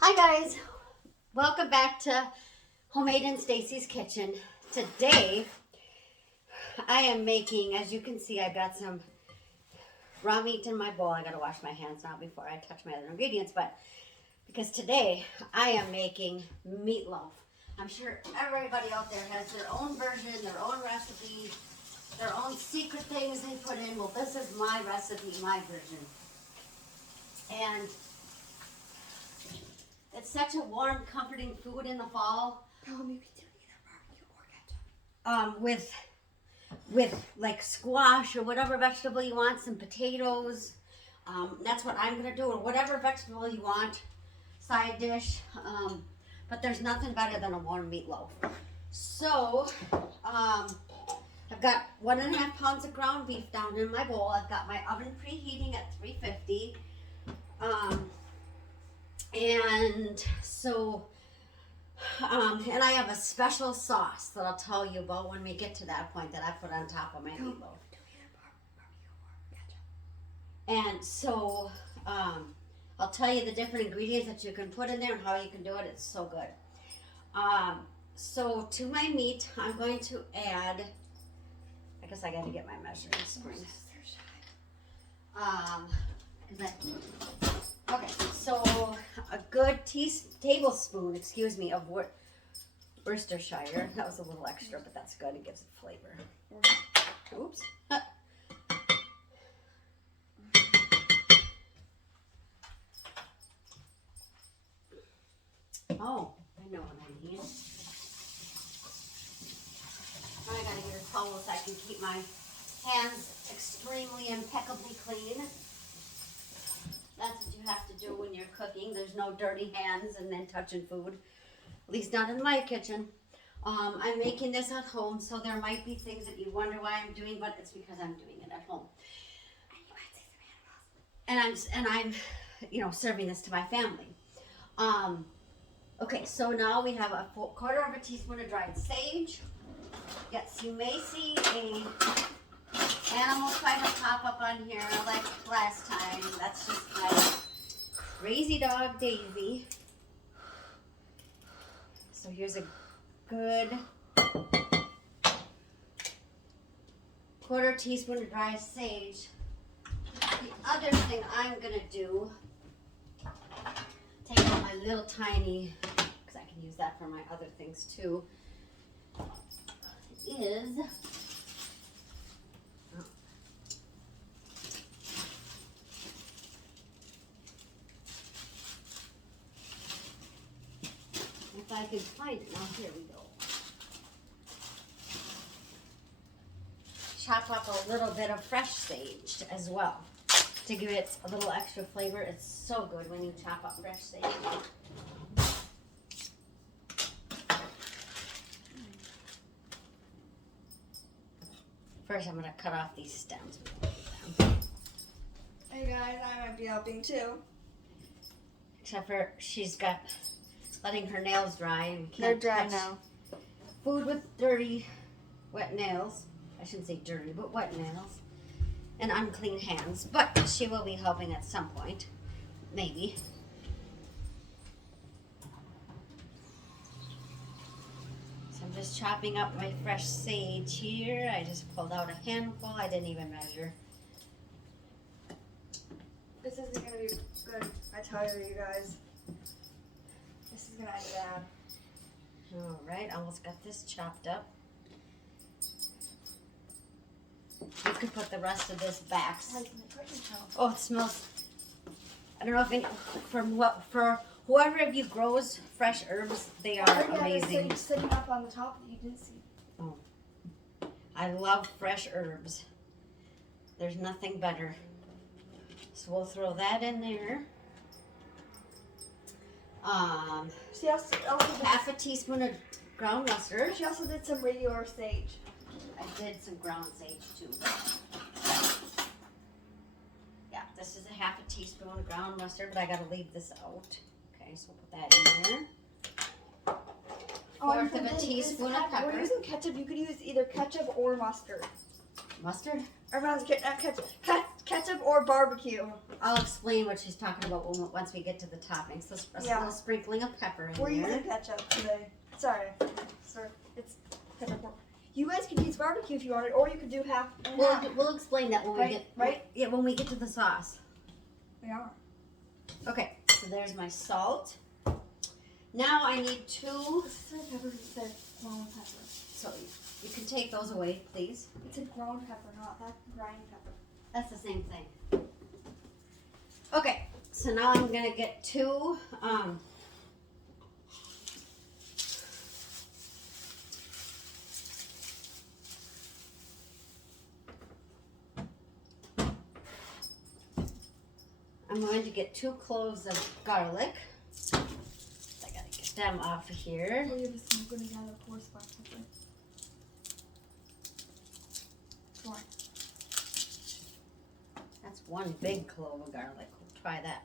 Hi guys, welcome back to Homemade in Stacy's Kitchen. Today I am making, as you can see, I got some raw meat in my bowl. I gotta wash my hands now before I touch my other ingredients, but because today I am making meatloaf. I'm sure everybody out there has their own version, their own recipe, their own secret things they put in. Well, this is my recipe, my version. And it's such a warm, comforting food in the fall. You can do either barbecue or ketchup. With like squash or whatever vegetable you want, some potatoes. That's what I'm gonna do, or whatever vegetable you want, side dish. But there's nothing better than a warm meatloaf. So I've got 1.5 pounds of ground beef down in my bowl. I've got my oven preheating at 350. And so, and I have a special sauce that I'll tell you about when we get to that point that I put on top of my meatloaf. And so, I'll tell you the different ingredients that you can put in there and how you can do it. It's so good. So to my meat, I'm going to add, I guess I got to get my measuring spoon. Okay, so a good tablespoon, of Worcestershire. That was a little extra, but that's good. It gives it flavor. Oops. Oh, I know what I need. I gotta get a towel so I can keep my hands extremely impeccably clean. That's what you have to do when you're cooking. There's no dirty hands and then touching food. At least not in my kitchen. I'm making this at home, so there might be things that you wonder why I'm doing, but it's because I'm doing it at home. And I'm, serving this to my family. Okay, so now we have a 1/4 teaspoon of dried sage. Yes, you may see a animal try to pop up on here like last time. That's just my crazy dog Daisy. So here's a good 1/4 teaspoon of dry sage. The other thing I'm gonna do, take out my little tiny, because I can use that for my other things too, is if I can find it now, here we go. Chop up a little bit of fresh sage as well to give it a little extra flavor. It's so good when you chop up fresh sage. First, I'm gonna cut off these stems. Hey guys, I might be helping too. Except for she's got letting her nails dry and we They're can't dry touch now. food with dirty, wet nails. I shouldn't say dirty, but wet nails and unclean hands. But she will be helping at some point, maybe. So I'm just chopping up my fresh sage here. I just pulled out a handful. I didn't even measure. This isn't gonna be good, I tell you guys. This is gonna end bad. All right, almost got this chopped up. You could put the rest of this back. Oh, it smells. I don't know if for whoever of you grows fresh herbs, they are amazing. Sitting up on the top that you didn't see. Oh, I love fresh herbs. There's nothing better. So we'll throw that in there. She also did, Half a teaspoon of ground mustard. she also did some regular sage. I did some ground sage too. Yeah, this is a half a teaspoon of ground mustard, but I gotta leave this out. Okay, so we'll put that in there. 1/4 of a teaspoon of pepper. We're using ketchup. You could use either ketchup or mustard. Mustard? Everyone's ketchup or barbecue. I'll explain what she's talking about once we get to the toppings. So a little sprinkling of pepper in We're there. using ketchup today. Sorry. It's ketchup. You guys could use barbecue if you wanted, or you could do half and half. We'll explain that when we get right? Yeah, when we get to the sauce. We are. Okay, so there's my salt. Now I need 2. This is a pepper. It's a ground pepper. So you can take those away, please. It's a ground pepper, not that grind pepper. That's the same thing. Okay, so now I'm gonna get 2. I'm going to get 2 cloves of garlic. I gotta get them off of here. Oh, you have a smoke when you have a coarse black pepper. 4. That's 1 big clove of garlic. We'll try that.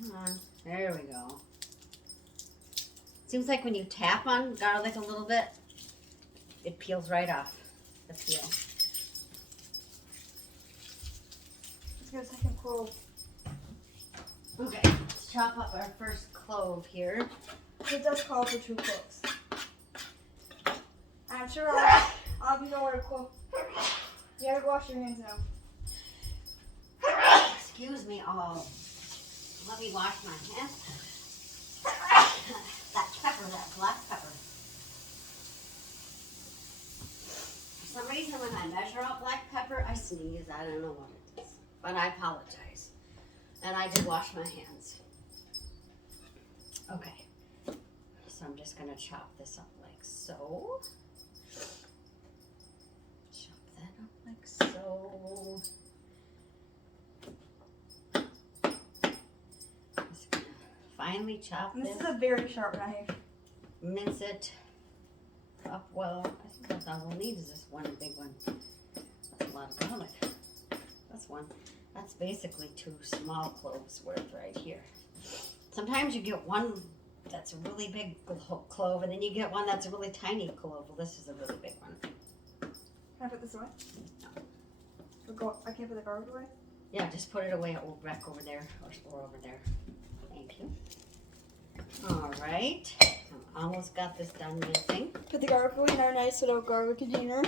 Come on. There we go. Seems like when you tap on garlic a little bit, it peels right off the peel. Let's get a second clove. Okay, let's chop up our first clove here. It does call for 2 cloves. I'm sure I'll be nowhere to clove. You gotta wash your hands now. Excuse me all. Let me wash my hands. That black pepper. For some reason when I measure out black pepper, I sneeze. I don't know what it is. But I apologize. And I did wash my hands. Okay. So I'm just going to chop this up like so. Chop that up like so. Just going to finely chop This this. is a very sharp knife. Mince it up well. I think that's all we'll need is this 1 big one. That's a lot of garlic. That's 1. That's basically 2 small cloves worth right here. Sometimes you get one that's a really big clove, and then you get one that's a really tiny clove. Well, this is a really big one. Can I put this away? No. I can't put the garlic away? Yeah, just put it away back over there or over there. Thank you. All right. I'm almost got this done mincing. Put the garlic away in our nice little garlic container.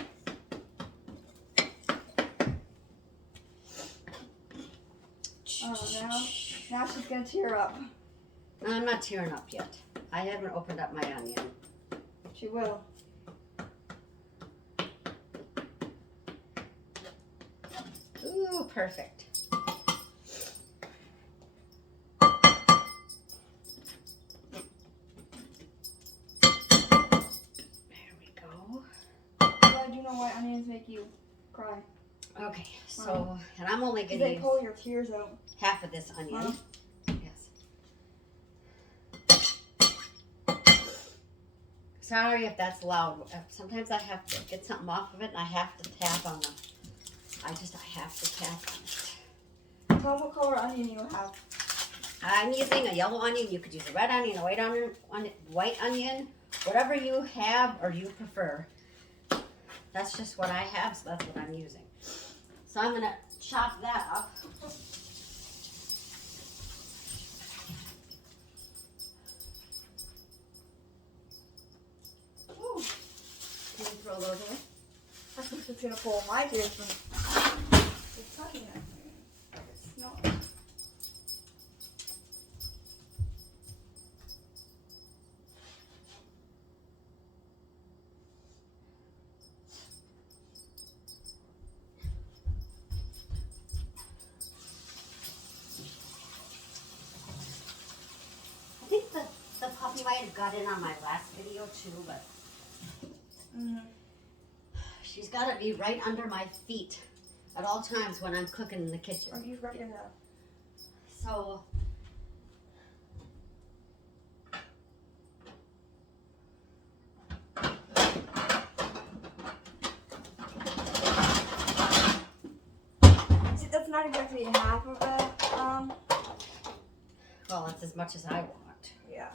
Oh, now she's gonna tear up. No, I'm not tearing up yet. I haven't opened up my onion. She will. Ooh, perfect. There we go. But I do know why onions make you cry. Okay, so, and I'm only going They to pull your tears out. half of this onion. Yes. Sorry if that's loud. Sometimes I have to get something off of it and I have to tap on the, I have to tap on it. Tell them what color onion you have. I'm using a yellow onion. You could use a red onion, a white onion, whatever you have or you prefer. That's just what I have, so that's what I'm using. So I'm going to chop that up. Ooh. Can you throw those away? I think it's gonna pull my tears from it's touching it. It's not. I think the puppy might have got in on my last video too, but she's got to be right under my feet at all times when I'm cooking in the kitchen. Oh, you've got your head. So See, that's not exactly half of it. wants as much as I want. Yeah.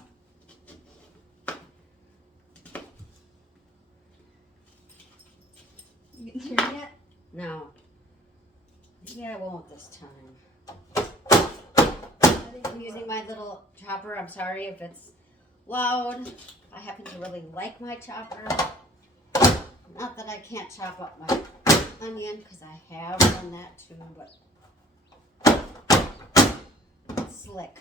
You getting turn yet? No. Maybe I won't this time. I'm using my little chopper. I'm sorry if it's loud. I happen to really like my chopper. Not that I can't chop up my onion, because I have done that too, but it's slick.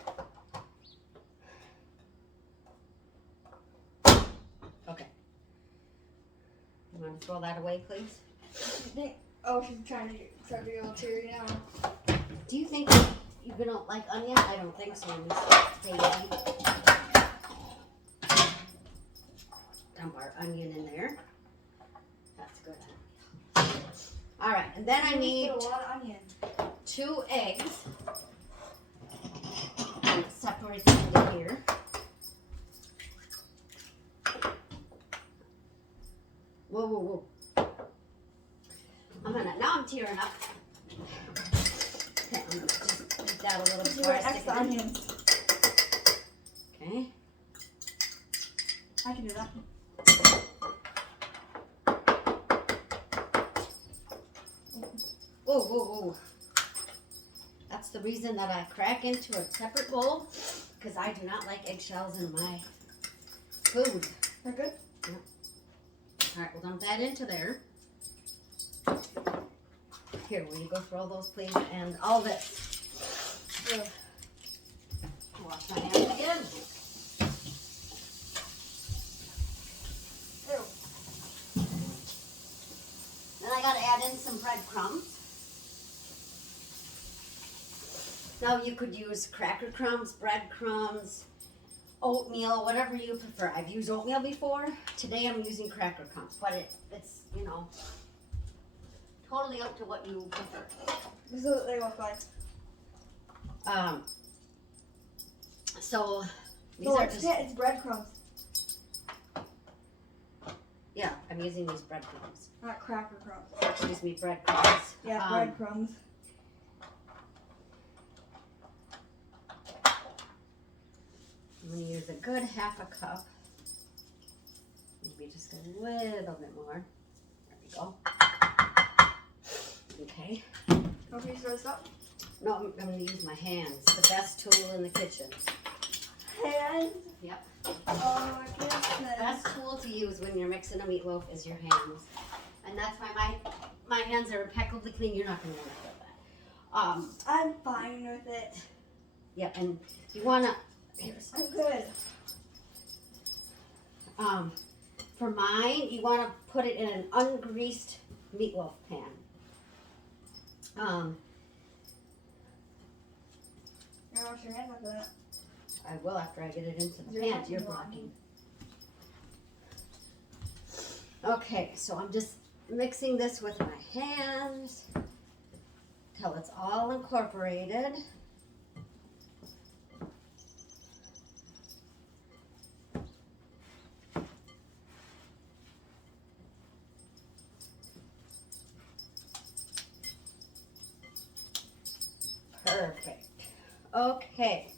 Okay. You want to throw that away, please? Oh, she's trying to be a little teary now. Do you think you don't like onion? I don't think so. Baby. Dump our onion in there. That's good. All right, and then I need a lot of onion. 2 eggs. And separate them into here. Whoa, whoa, whoa. Now I'm tearing up. Okay, I'm gonna just eat that a little before I stick it in. Onions. Okay. I can do that. Whoa, whoa, whoa. That's the reason that I crack into a separate bowl, because I do not like eggshells in my food. They're good? Yeah. All right, we'll dump that into there. Here, will you go throw those, please? And all this. Ugh. Wash my hands again. Ew. Then I gotta add in some breadcrumbs. Now you could use cracker crumbs, breadcrumbs, oatmeal, whatever you prefer. I've used oatmeal before. Today I'm using cracker crumbs, but it's, you know, totally up to what you prefer. This is what they look like. So these No, are it's, just, it's breadcrumbs, yeah, I'm using these breadcrumbs. not cracker crumbs. Excuse me, breadcrumbs. Yeah, breadcrumbs. I'm going to use a good 1/2 cup. Maybe just a little bit more. There we go. Okay. Okay, so it's up. No, I'm going to use my hands. The best tool in the kitchen. Hands? Yep. Oh, my The goodness. best tool to use when you're mixing a meatloaf is your hands. And that's why my hands are impeccably clean. You're not going to want to feel that. I'm fine with it. Yep, and you want to... I'm good. For mine, you want to put it in an ungreased meatloaf pan. You're gonna wash your hands after that. I will after I get it into the You're pan. not You're gonna blocking. Okay, so I'm just mixing this with my hands till it's all incorporated. Perfect. Okay.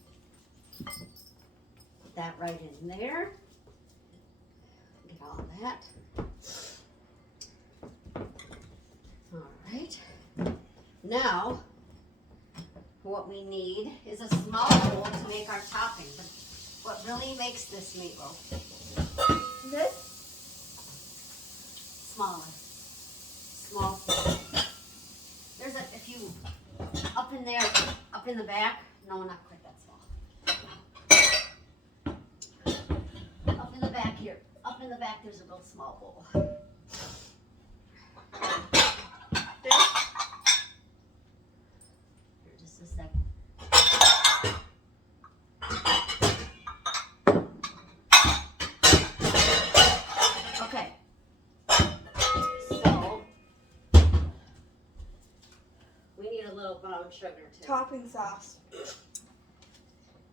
Put that right in there. Get all that. All right. Now, what we need is a small bowl to make our topping. But what really makes this meatloaf This? smaller. Small bowl. There's a, if you, up in there, up in the back, no, not quite that small. Up in the back here, up in the back there's a real small bowl. This? Here, just a second. Okay. So, we need a little brown sugar too. Topping sauce.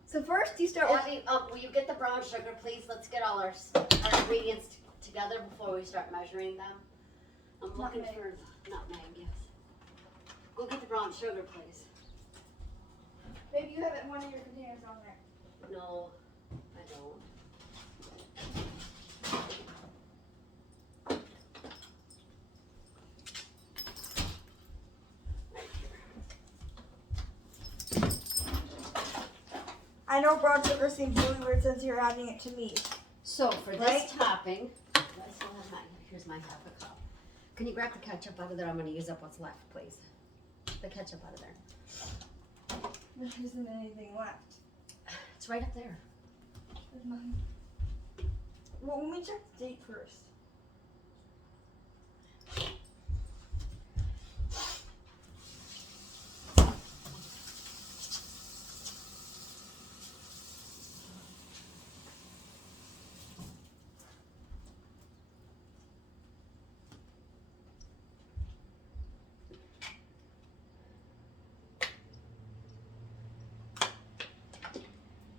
So first you start with... Abby, will you get the brown sugar, please? Let's get all our ingredients together before we start measuring them. I'm looking Nutmeg. for nutmeg, yes. Go get the brown sugar, please. Maybe you have it in one of your containers on there. No, I don't. I know brown sugar seems really weird since you're adding it to meat. So for Right? this topping, I still have mine. Here's my half a cup. Can you grab the ketchup out of there? I'm going to use up what's left, please. The ketchup out of there. There isn't anything left. It's right up there. There's nothing. Well, let me check the date first.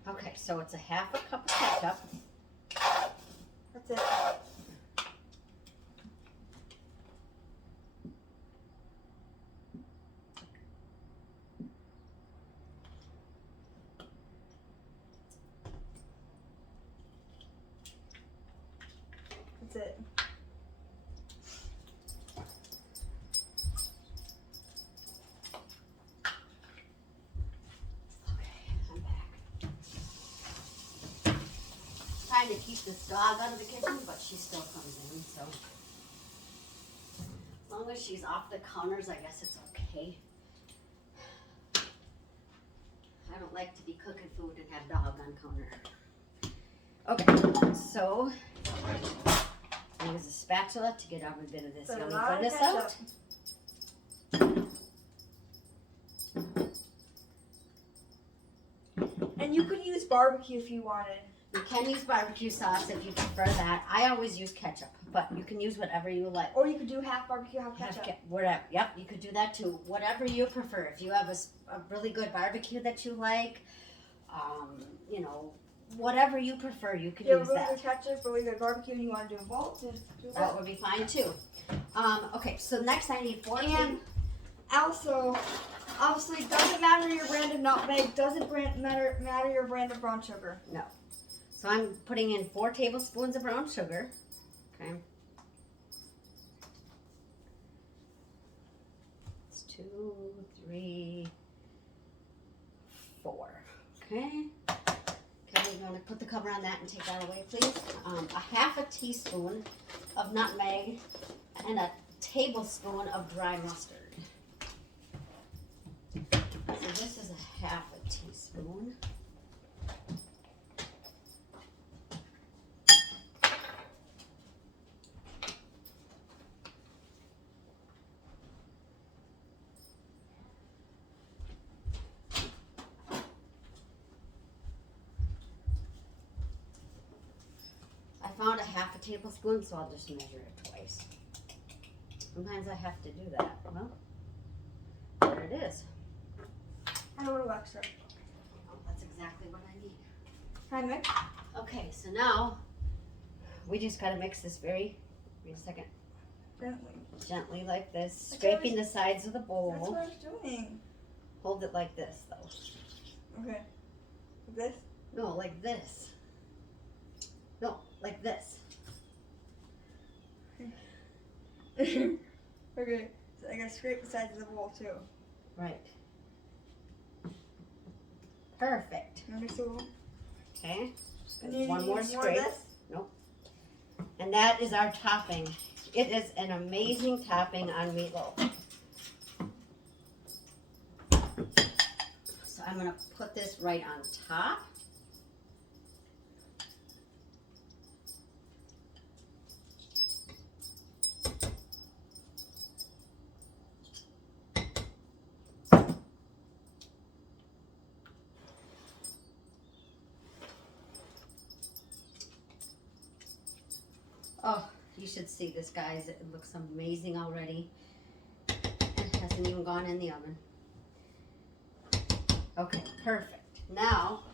Okay, so it's a half a cup of ketchup. That's it. That's it. Okay, I'm back. Trying to keep this dog out of the kitchen, but she still comes in, so. As long as she's off the counters, I guess it's okay. I don't like to be cooking food and have dog on counter. Okay, so I use a spatula to get every bit of this Put a yummy lot of goodness ketchup. out. And you could use barbecue if you wanted. You can use barbecue sauce if you prefer that. I always use ketchup, but you can use whatever you like. Or you could do half barbecue, half ketchup. Whatever. Yep, you could do that too. Whatever you prefer. If you have a really good barbecue that you like, you know, whatever you prefer, you can If you use have really that. good ketchup, really good barbecue, and you want to do a bowl, just do That that. would be fine too. Okay, so next I need 4 And also, obviously, doesn't matter your brand of nutmeg, doesn't matter your brand of brown sugar. No. So I'm putting in 4 tablespoons of brown sugar. Okay. It's 2, 3, 4. Okay. Okay, we're going to put the cover on that and take that away, please. A half a teaspoon of nutmeg and a tablespoon of dry mustard. So this is a half a teaspoon. I found a half a tablespoon, so I'll just measure it twice. Sometimes I have to do that. Well, there it is. And a little extra. Oh, that's exactly what I need. Hi, mix. Okay, so now we just gotta mix this wait a second, gently like this, That's scraping the sides of the That's bowl. what I was doing. Hold it like this, though. Okay. Like this? No, like this. No, like this. Okay. So I gotta scrape the sides of the bowl too. Right. Perfect. Mix a little. Okay. And you One need more more of scrape. this? And that is our topping. It is an amazing topping on meatloaf. So I'm gonna put this right on top. Oh, you should see this, guys. It looks amazing already. It hasn't even gone in the oven. Okay, perfect. Now,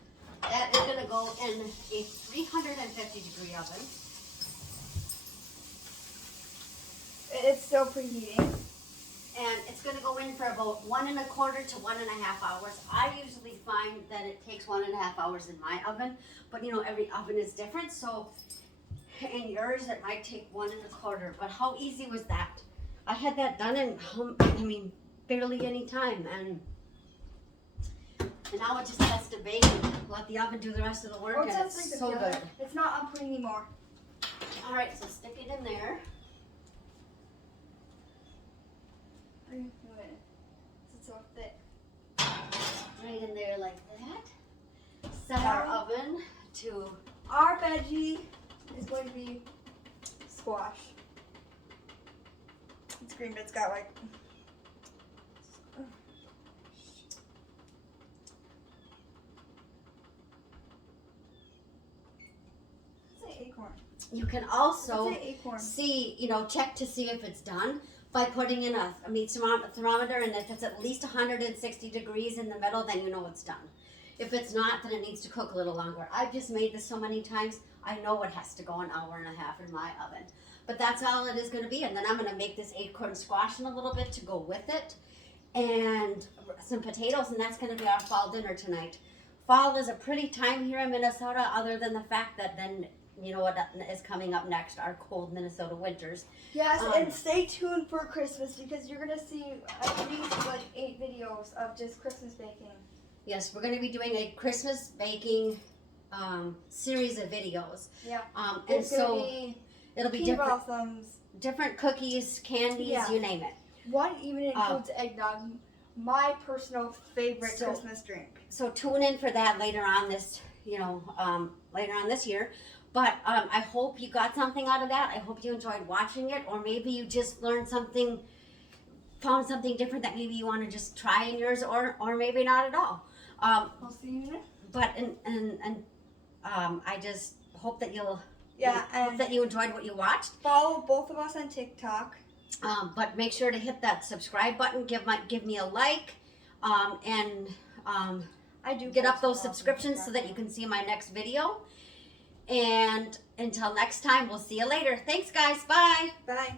that is going to go in a 350-degree oven. It's still preheating. and it's going to go in for about 1¼ to 1½ hours. I usually find that it takes 1½ hours in my oven, but you know, every oven is different, so in yours it might take 1¼ but how easy was that? I had that done in barely any time, and now it just has to bake and let the oven do the rest of the work, and it's so good. It's not on pretty anymore. All right, so stick it in there. It's so thick. Right in there like that. Set our oven to... Our veggie is going to be squash. It's green, but it's got like... Acorn. You can also acorn. see, check to see if it's done by putting in a meat thermometer, and if it's at least 160 degrees in the middle, then you know it's done. If it's not, then it needs to cook a little longer. I've just made this so many times, I know it has to go an hour and a half in my oven. But that's all it is going to be, and then I'm going to make this acorn squash in a little bit to go with it, and some potatoes, and that's going to be our fall dinner tonight. Fall is a pretty time here in Minnesota, other than the fact that then, you know what is coming up next, our cold Minnesota winters. Yes, and stay tuned for Christmas, because you're going to see at least like 8 videos of just Christmas baking. Yes, we're going to be doing a Christmas baking series of videos. Yeah. And so it'll be different cookies, candies, you name it. One even includes eggnog, my personal favorite Christmas drink. So tune in for that later on this, later on this year. But I hope you got something out of that. I hope you enjoyed watching it, or maybe you just learned something, found something different that maybe you want to just try in yours, or maybe not at all. We'll see you next. But I just hope that you'll and that you enjoyed what you watched. Follow both of us on TikTok. But make sure to hit that subscribe button. Give me a like, and I do get up those subscriptions so that you can see my next video. And until next time, we'll see you later. Thanks, guys. Bye. Bye.